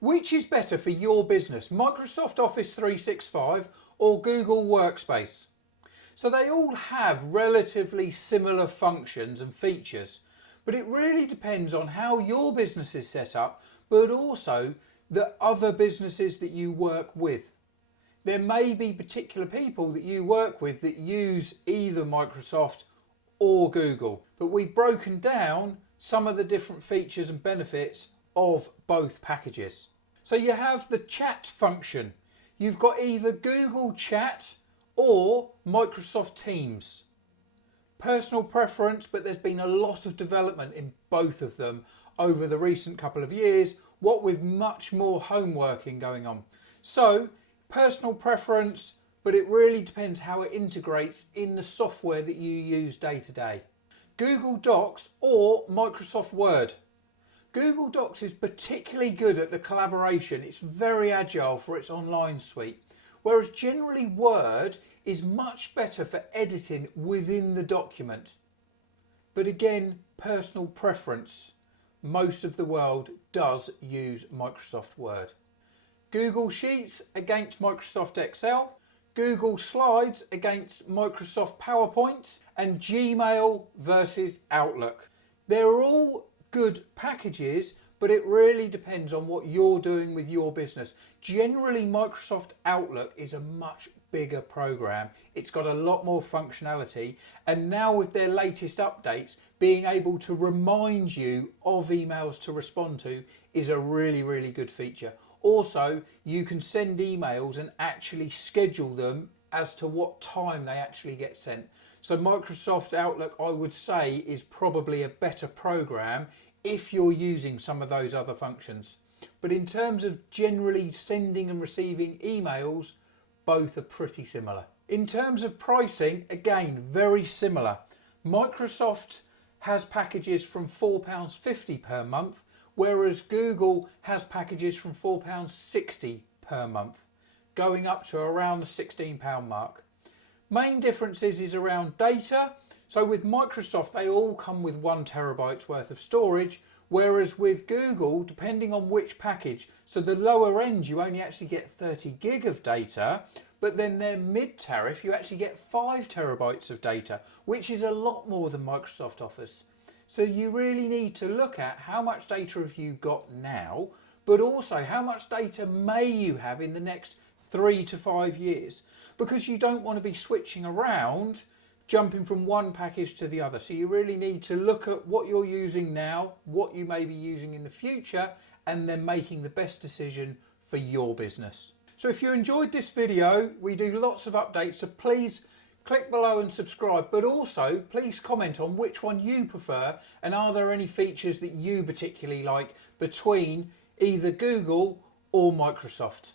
Which is better for your business, Microsoft Office 365 or Google Workspace? So they all have relatively similar functions and features, but it really depends on how your business is set up, but also the other businesses that you work with. There may be particular people that you work with that use either Microsoft or Google, but we've broken down some of the different features and benefits of both packages. So you have the chat function. You've got either Google Chat or Microsoft Teams. Personal preference, but there's been a lot of development in both of them over the recent couple of years, what with much more home working going on. So personal preference, but it really depends how it integrates in the software that you use day to day. Google Docs or Microsoft Word. Google Docs is particularly good at the collaboration. It's very agile for its online suite, whereas generally Word is much better for editing within the document. But again, personal preference. Most of the world does use Microsoft Word. Google Sheets against Microsoft Excel, Google Slides against Microsoft PowerPoint, and Gmail versus Outlook. They're all good packages, but it really depends on what you're doing with your business. Generally, Microsoft Outlook is a much bigger program. It's got a lot more functionality, and now with their latest updates, being able to remind you of emails to respond to is a really, really good feature. Also, you can send emails and actually schedule them as to what time they actually get sent. So Microsoft Outlook, I would say, is probably a better program if you're using some of those other functions. But in terms of generally sending and receiving emails, both are pretty similar. In terms of pricing, again, very similar. Microsoft has packages from £4.50 per month, whereas Google has packages from £4.60 per month, going up to around the £16 mark. Main differences is around data. So with Microsoft, they all come with 1 terabyte worth of storage, whereas with Google, depending on which package, so the lower end, you only actually get 30 gig of data, but then their mid tariff, you actually get 5 terabytes of data, which is a lot more than Microsoft Office. So you really need to look at how much data have you got now, but also how much data may you have in the next 3 to 5 years, because you don't want to be switching around, jumping from one package to the other. So you really need to look at what you're using now, what you may be using in the future, and then making the best decision for your business. So if you enjoyed this video, we do lots of updates, so please click below and subscribe, but also please comment on which one you prefer, and are there any features that you particularly like between either Google or Microsoft.